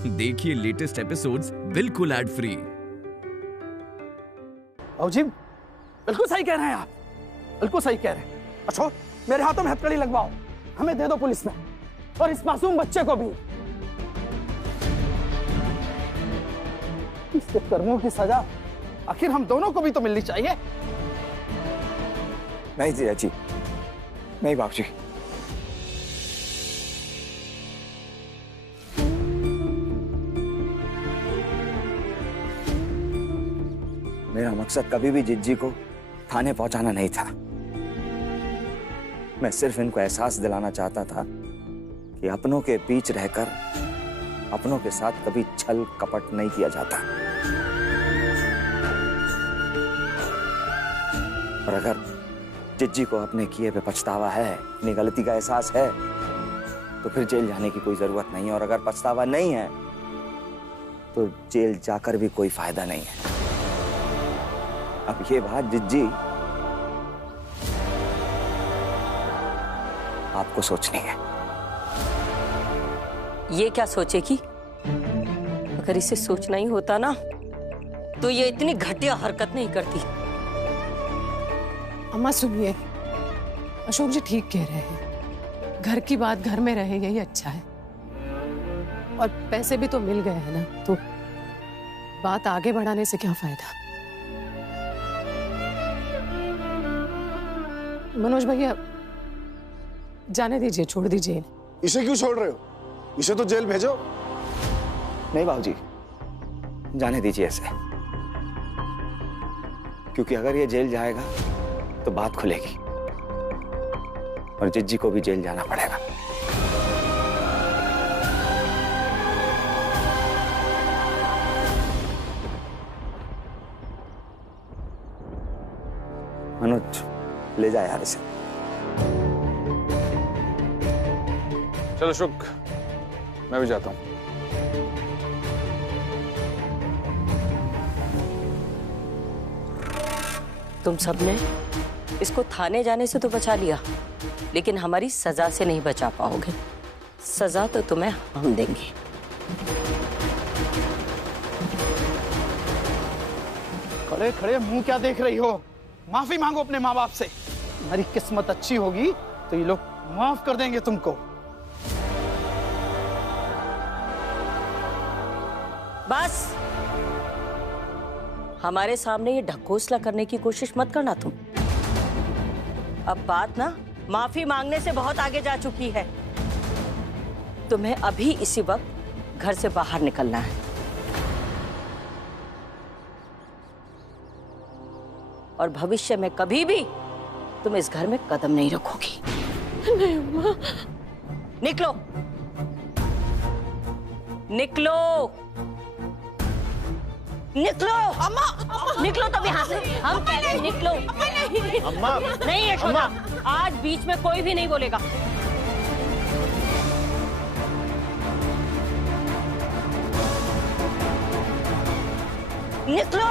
देखिए latest episodes बिल्कुल ad free. जी बिल्कुल सही कह रहे हैं आप, बिल्कुल सही कह रहे हैं। अच्छा मेरे हाथों में हथकड़ी लगवाओ, हमें दे दो पुलिस में, और इस मासूम बच्चे को भी। इसके कर्मों की सजा आखिर हम दोनों को भी तो मिलनी चाहिए। नहीं जीजा जी, नहीं बाबूजी। मेरा मकसद कभी भी जिज्जी को थाने पहुंचाना नहीं था। मैं सिर्फ इनको एहसास दिलाना चाहता था कि अपनों के बीच रहकर अपनों के साथ कभी छल कपट नहीं किया जाता। और अगर जिज्जी को अपने किए पे पछतावा है, अपनी गलती का एहसास है, तो फिर जेल जाने की कोई जरूरत नहीं है। और अगर पछतावा नहीं है तो जेल जाकर भी कोई फायदा नहीं है। अब ये बात जिज्जी आपको सोचनी है। ये क्या सोचेगी? अगर इसे सोचना ही होता ना तो ये इतनी घटिया हरकत नहीं करती। अम्मा सुनिए, अशोक जी ठीक कह रहे हैं। घर की बात घर में रहे यही अच्छा है। और पैसे भी तो मिल गए हैं ना, तो बात आगे बढ़ाने से क्या फायदा। मनोज भैया जाने दीजिए, छोड़ दीजिए। इसे क्यों छोड़ रहे हो? इसे तो जेल भेजो। नहीं बाबूजी, जाने दीजिए इसे, क्योंकि अगर ये जेल जाएगा तो बात खुलेगी और जिज्जी को भी जेल जाना पड़ेगा। मनोज ले जा यार इसे। चलो अशोक, मैं भी जाता हूं। तुम सबने इसको थाने जाने से तो बचा लिया, लेकिन हमारी सजा से नहीं बचा पाओगे। सजा तो तुम्हें हम देंगे। खड़े खड़े मुंह क्या देख रही हो? माफी मांगो अपने माँ बाप से। तुम्हारी किस्मत अच्छी होगी तो ये लोग माफ कर देंगे तुमको। बस हमारे सामने ये ढकोसला करने की कोशिश मत करना तुम। अब बात ना माफी मांगने से बहुत आगे जा चुकी है। तुम्हें अभी इसी वक्त घर से बाहर निकलना है। और भविष्य में कभी भी तुम इस घर में कदम नहीं रखोगी। नहीं अम्मा। निकलो, निकलो, निकलो। अम्मा, निकलो तब यहाँ से। हम कह रहे हैं निकलो। अम्मा, नहीं यशोदा, आज बीच में कोई भी नहीं बोलेगा। निकलो।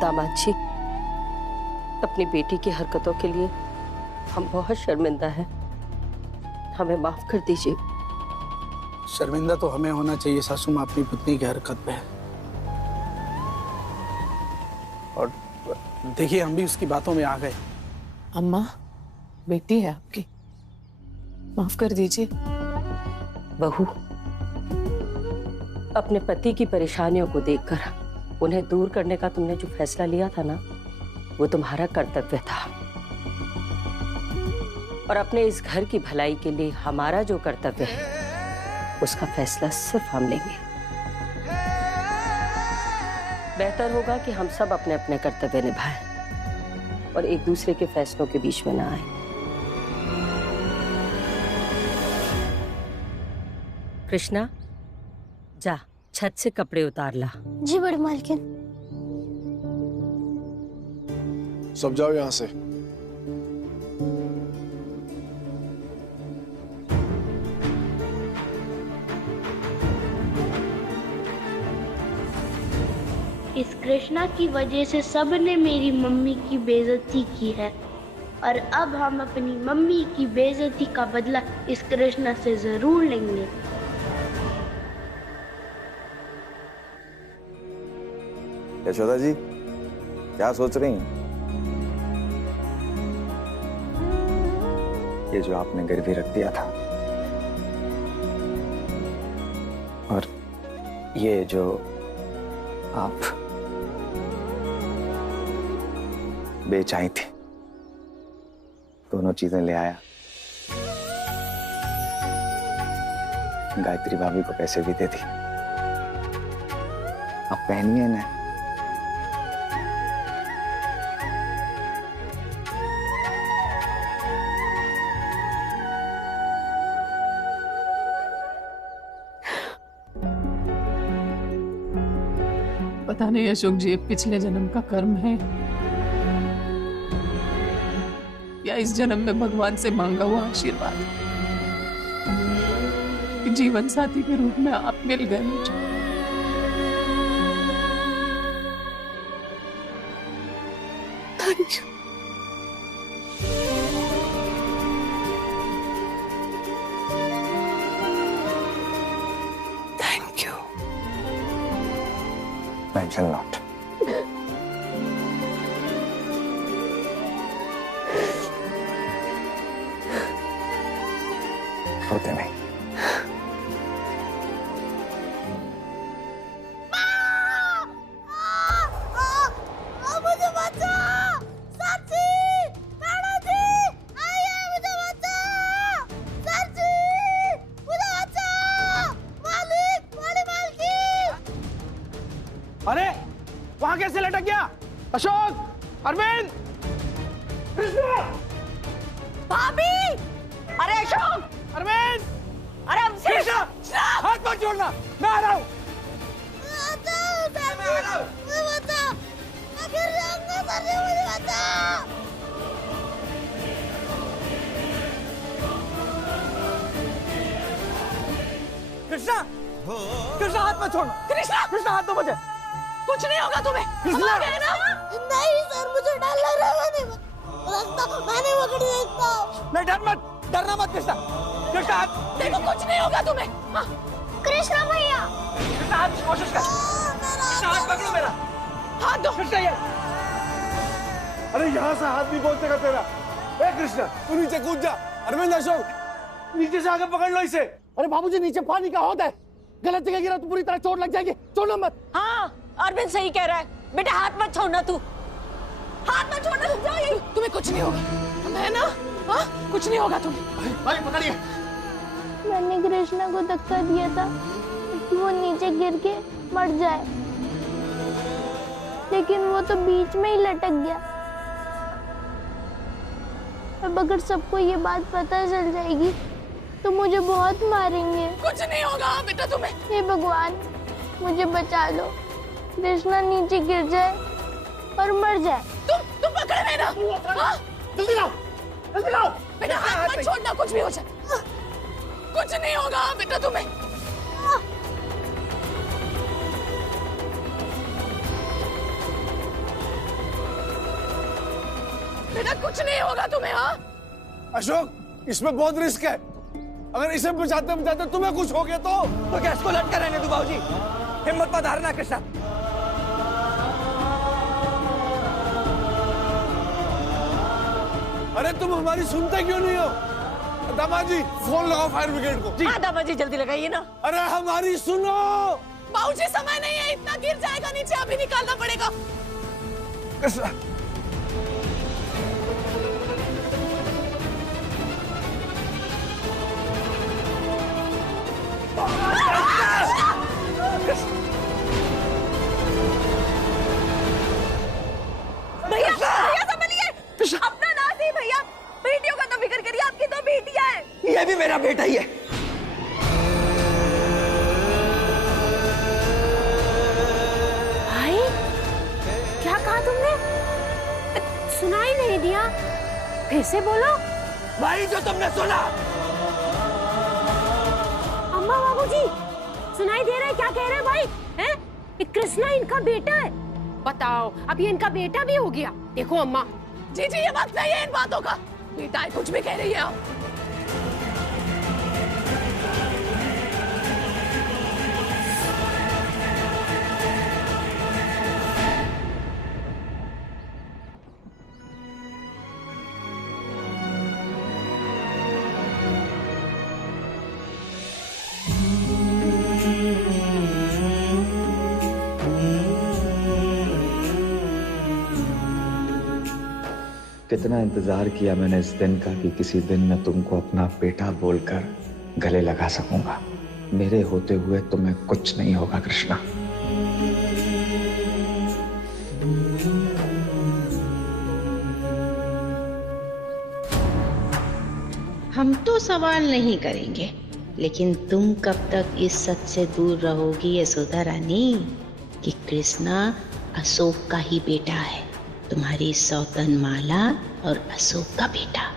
दामाद जी, अपनी बेटी की हरकतों के लिए हम बहुत शर्मिंदा हैं। हमें माफ कर दीजिए। शर्मिंदा तो हमें होना चाहिए सासू माँ अपनी पुतली की हरकत पे। और देखिए हम भी उसकी बातों में आ गए। अम्मा बेटी है आपकी, माफ कर दीजिए। बहू, अपने पति की परेशानियों को देखकर उन्हें दूर करने का तुमने जो फैसला लिया था ना, वो तुम्हारा कर्तव्य था। और अपने इस घर की भलाई के लिए हमारा जो कर्तव्य है, उसका फैसला सिर्फ हम लेंगे। बेहतर होगा कि हम सब अपने अपने कर्तव्य निभाएं और एक दूसरे के फैसलों के बीच में ना आए। कृष्णा, जा छत से कपड़े उतार ला। जी बड़ी मालकिन। सब जाओ यहाँ से। इस कृष्णा की वजह से सबने मेरी मम्मी की बेइज्जती की है और अब हम अपनी मम्मी की बेइज्जती का बदला इस कृष्णा से जरूर लेंगे। यशोदा जी क्या सोच रही हैं? ये जो आपने गिरवी रख दिया था और ये जो आप बेच आई थी, दोनों चीजें ले आया। गायत्री भाभी को पैसे भी दे दी। आप पहनिए ना। पता नहीं अशोक जी पिछले जन्म का कर्म है या इस जन्म में भगवान से मांगा हुआ आशीर्वाद कि जीवन साथी के रूप में आप मिल गए मुझे। Thank you. Thank you. Mention not. होते नहीं। मुझे बचाओ! साची! मैडम जी! आइए, मुझे बचाओ! साची! मुझे बचाओ! मालिक! बड़ी मालकिन! अरे वहां कैसे लटक गया? अशोक, अरविंद, कृष्णा, भाभी! अरे अशोक! अरविंद, अरे अब से कृष्णा, हाथ मत छोड़ना, मैं आ रहा हूँ। मुझे बचाओ! मैं गिर जाऊंगा, साची, मुझे बचाओ! कृष्णा, कृष्णा हाथ मत छोड़ना। कृष्णा हाथ तो मुझे। कुछ नहीं होगा तुम्हें। कृष्णा! हम आ गए ना? नहीं सर, मुझे डर लग रहा है। मैं नहीं पकड़ सकता। नहीं, डरना मत कृष्णा। कृष्णा हाथ, देखो कुछ नहीं होगा तुम्हें। हाँ। कृष्णा भैया! कृष्णा हाथ की कोशिश कर। कृष्णा हाथ पकड़ो मेरा। हाथ दो। कृष्णा ये। अरे यहाँ से हाथ नहीं पहुंचेगा तेरा। ए कृष्णा तू नीचे कूद जा। अरविंद, अशोक नीचे से आगे पकड़ लो इसे। अरे बाबूजी, नीचे पानी का हौद है, गलत जगह गिरा तो पूरी तरह चोट लग जाएगी। छोड़ो मत। हाँ, अरविंद सही कह रहा है। बेटा हाथ मत छोड़ना तू। हाथ मत छोड़ना, तुम जाओ यहीं। तुम्हें कुछ नहीं होगा, है ना? हाँ, कुछ नहीं होगा तुम्हें। भाई पकड़िए। मैंने कृष्णा को धक्का दिया था कि वो नीचे गिर के मर जाए, लेकिन वो तो बीच में ही लटक गया। अब अगर सबको ये बात पता चल जाएगी तो मुझे बहुत मारेंगे। कुछ नहीं होगा बेटा तुम्हें। हे भगवान, मुझे बचा लो। कृष्णा नीचे गिर जाए और मर जाए। तुम पकड़ लेना। हाँ? जल्दी लाओ, जल्दी लाओ। बेटा हाथ मत छोड़ना, कुछ भी हो जाए। कुछ नहीं होगा बेटा तुम्हें। बेटा कुछ नहीं होगा तुम्हें। हाँ? अशोक, इसमें बहुत रिस्क है। अगर इसे बचाते तुम्हें कुछ हो गया तो गैस को लटका रहने दो बाबूजी। हिम्मत मत हारना कृष्णा। अरे तुम हमारी सुनते क्यों नहीं हो? दामाजी फोन लगाओ फायर ब्रिगेड को। हाँ दामाजी जल्दी लगाइए ना। अरे हमारी सुनो। बाबूजी समय नहीं है, इतना गिर जाएगा नीचे, अभी निकालना पड़ेगा। कृष्णा भैया भैया संभलिए। अपना नाम ही भैया, बेटियों का तो फिक्र करिए, आपकी दो बेटियां हैं। ये भी मेरा बेटा ही है। भाई, क्या कहा तुमने? सुनाई नहीं दिया, फिर से बोलो। भाई जो तुमने सुना। अम्मा, बाबूजी, सुनाई दे रहा है? क्या कह रहे हैं भाई? हैं? कि कृष्णा इनका बेटा है। बताओ, अब ये इनका बेटा भी हो गया। देखो अम्मा, जी जी ये बात नहीं है इन बातों का। बेटा है कुछ भी कह रही है आप। कितना इंतजार किया मैंने इस दिन का कि किसी दिन मैं तुमको अपना बेटा बोलकर गले लगा सकूंगा। मेरे होते हुए तुम्हें कुछ नहीं होगा कृष्णा। हम तो सवाल नहीं करेंगे, लेकिन तुम कब तक इस सच से दूर रहोगी यशोदा रानी कि कृष्णा अशोक का ही बेटा है, तुम्हारी सौतन माला और अशोक का बेटा।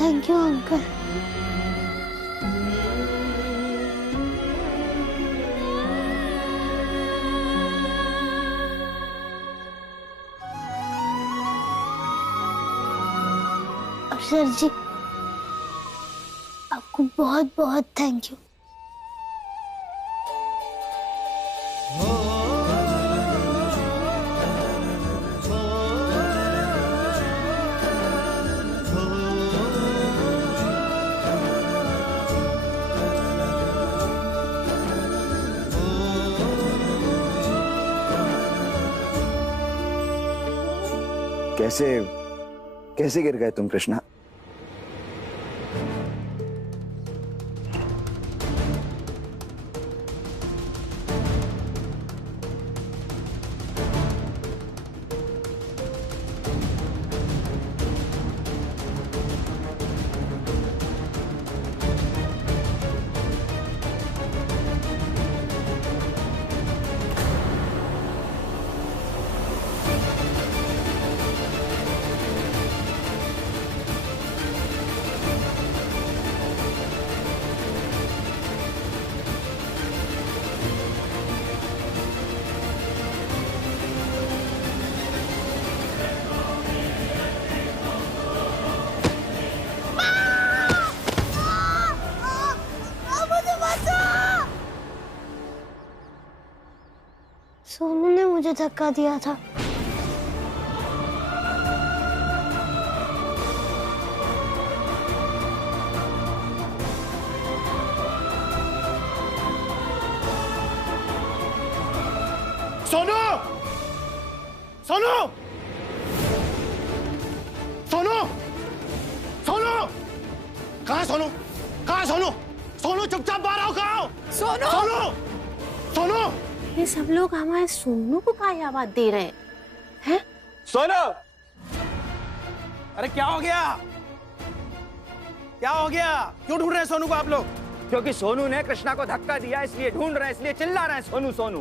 Thank you uncle. सर जी, आपको बहुत बहुत थैंक यू। कैसे गिर गए तुम कृष्णा? सोनू ने मुझे धक्का दिया था। सोनू! सोनू! सोनू! सोनू! कहाँ सोनू? कहाँ सोनू? सोनू चुपचाप बाहर आओ, कहाँ हो? सोनू! सोनू! सोनू! ये सब लोग हमारे सोनू को काय आवाज दे रहे हैं? सोनू! अरे क्या हो गया? क्या हो गया? क्यों ढूंढ रहे हैं सोनू को आप लोग? क्योंकि सोनू ने कृष्णा को धक्का दिया, इसलिए ढूंढ रहे हैं, इसलिए चिल्ला रहे हैं सोनू सोनू।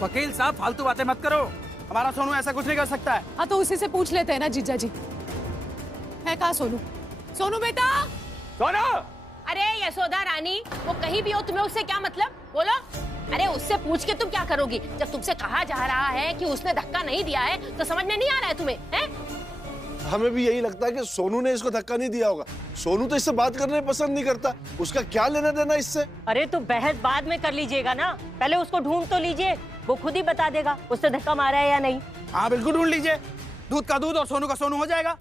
वकील साहब फालतू बातें मत करो। हमारा सोनू ऐसा कुछ नहीं कर सकता है। हाँ तो उसी से पूछ लेते हैं ना जीजा जी। है कहाँ सोनू? सोनू बेटा! सोनू! अरे यशोदा रानी, वो कहीं भी हो, तुम्हें उससे क्या मतलब? बोलो। अरे उससे पूछ के तुम क्या करोगी? जब तुमसे कहा जा रहा है कि उसने धक्का नहीं दिया है तो समझ में नहीं आ रहा है तुम्हें? हैं? हमें भी यही लगता है कि सोनू ने इसको धक्का नहीं दिया होगा। सोनू तो इससे बात करने पसंद नहीं करता, उसका क्या लेना देना इससे? अरे तो बहस बाद में कर लीजिएगा ना, पहले उसको ढूंढ तो लीजिए, वो खुद ही बता देगा उसने धक्का मारा है या नहीं। हाँ बिल्कुल ढूंढ लीजिए, दूध का दूध और सोनू का सोनू हो जाएगा।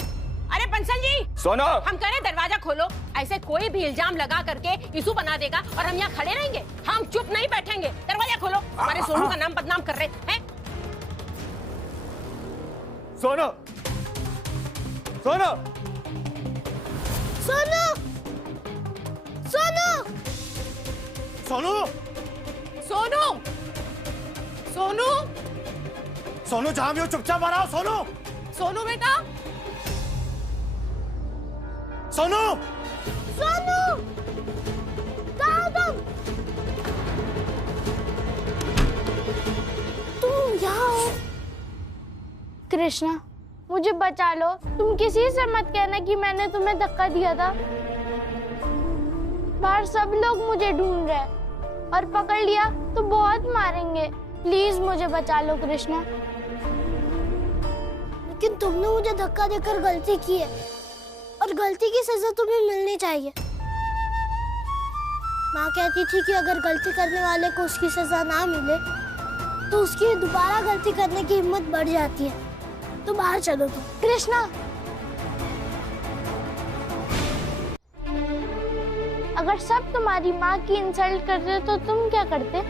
अरे पंसल जी, सोनू! हम कह रहे दरवाजा खोलो। ऐसे कोई भी इल्जाम लगा करके इशू बना देगा और हम यहाँ खड़े रहेंगे। हम चुप नहीं बैठेंगे। दरवाजा खोलो, हमारे सोनू का नाम बदनाम कर रहे हैं। सोनू! सोनू! सोनू! सोनू! सोनू! सोनू! सोनू! सोनू जहां भी हो चुपचाप बाहर आओ। सोनू! सोनू बेटा! सोनू! सोनू! कहाँ हो तुम? तुम यहाँ हो? कृष्णा, मुझे बचा लो। तुम किसी से मत कहना कि मैंने तुम्हें धक्का दिया था। बाहर सब लोग मुझे ढूंढ रहे हैं और पकड़ लिया तो बहुत मारेंगे। प्लीज मुझे बचा लो कृष्णा। लेकिन तुमने मुझे धक्का देकर गलती की है और गलती की सजा तुम्हें मिलनी चाहिए। माँ कहती थी कि अगर गलती करने वाले को उसकी सजा ना मिले तो उसकी दोबारा गलती करने की हिम्मत बढ़ जाती है। तो बाहर चलो तुम। कृष्णा, अगर सब तुम्हारी माँ की इंसल्ट करते तो तुम क्या करते?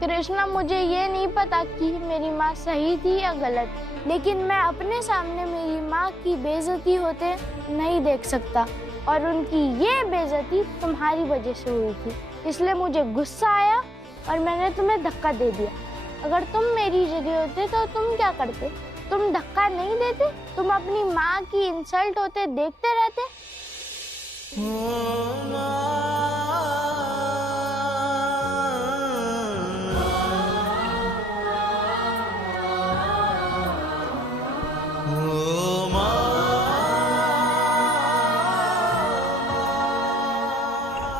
कृष्णा, मुझे ये नहीं पता कि मेरी माँ सही थी या गलत, लेकिन मैं अपने सामने मेरी माँ की बेइज्जती होते नहीं देख सकता और उनकी ये बेइज्जती तुम्हारी वजह से हुई थी। इसलिए मुझे गुस्सा आया और मैंने तुम्हें धक्का दे दिया। अगर तुम मेरी जगह होते तो तुम क्या करते? तुम धक्का नहीं देते? तुम अपनी माँ की इंसल्ट होते देखते रहते?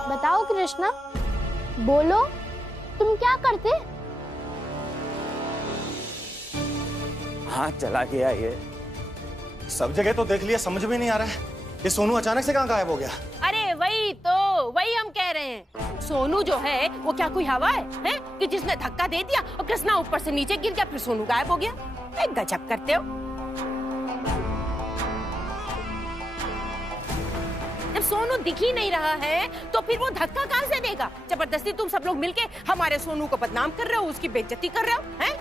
बताओ कृष्णा, बोलो, तुम क्या करते? हाथ चला गया ये। सब जगह तो देख लिया, समझ में नहीं आ रहा है ये सोनू अचानक से कहाँ गायब हो गया। अरे वही हम कह रहे हैं। सोनू जो है वो क्या कोई हवा है कि जिसने धक्का दे दिया और कृष्णा ऊपर से नीचे गिर गया, फिर सोनू गायब हो गया। एक गजब करते हो। जब सोनू दिख ही नहीं रहा है तो फिर वो धक्का कहां से देगा? जबरदस्ती तुम सब लोग मिलके हमारे सोनू को बदनाम कर रहे हो, उसकी बेइज्जती कर रहे हो, हैं?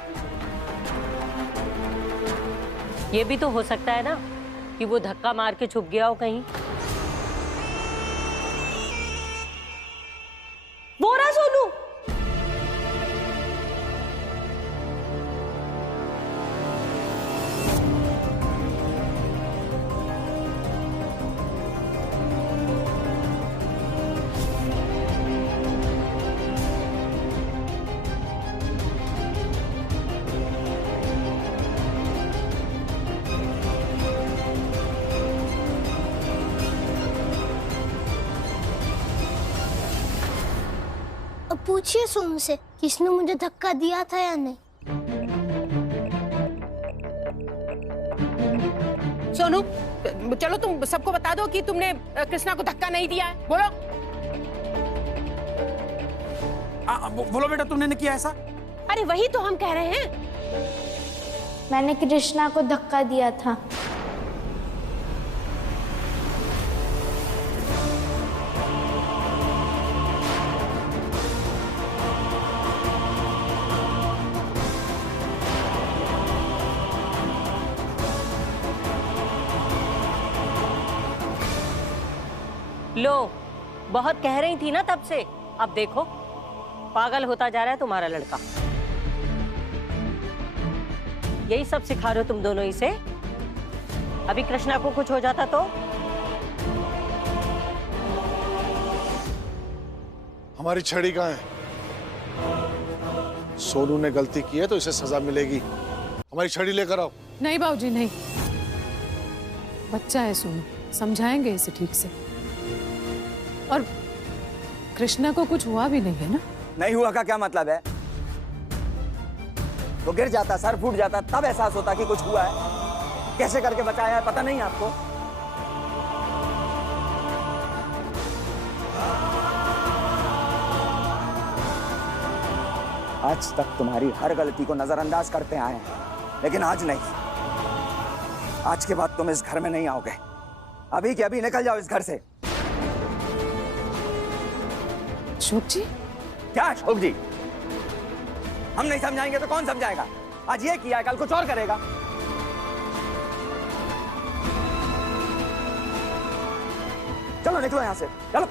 ये भी तो हो सकता है ना कि वो धक्का मार के छुप गया हो कहीं। वो रहा सोनू। अब पूछिए सोनू से किसने मुझे धक्का दिया था या नहीं। सोनू, चलो तुम सबको बता दो कि तुमने कृष्णा को धक्का नहीं दिया है। बोलो। बोलो बेटा, तुमने किया ऐसा? अरे वही तो हम कह रहे हैं। मैंने कृष्णा को धक्का दिया था। लो, बहुत कह रही थी ना तब से। अब देखो, पागल होता जा रहा है तुम्हारा लड़का। यही सब सिखा रहे हो तुम दोनों इसे। अभी कृष्णा को कुछ हो जाता तो? हमारी छड़ी कहाँ है? सोनू ने गलती की है तो इसे सजा मिलेगी। हमारी छड़ी लेकर आओ। नहीं बाबूजी, नहीं। बच्चा है सोनू, समझाएंगे इसे ठीक से। और कृष्णा को कुछ हुआ भी नहीं है ना? नहीं हुआ का क्या मतलब है? वो गिर जाता, सर फूट जाता, तब एहसास होता कि कुछ हुआ है। कैसे करके बचाया है पता नहीं आपको? आज तक तुम्हारी हर गलती को नजरअंदाज करते आए हैं, लेकिन आज नहीं। आज के बाद तुम इस घर में नहीं आओगे। अभी के अभी निकल जाओ इस घर से। अशोक जी? क्या अशोक जी? हम नहीं समझाएंगे तो कौन समझाएगा? आज ये किया, कल कुछ और करेगा। चलो निकलो यहां से, चलो।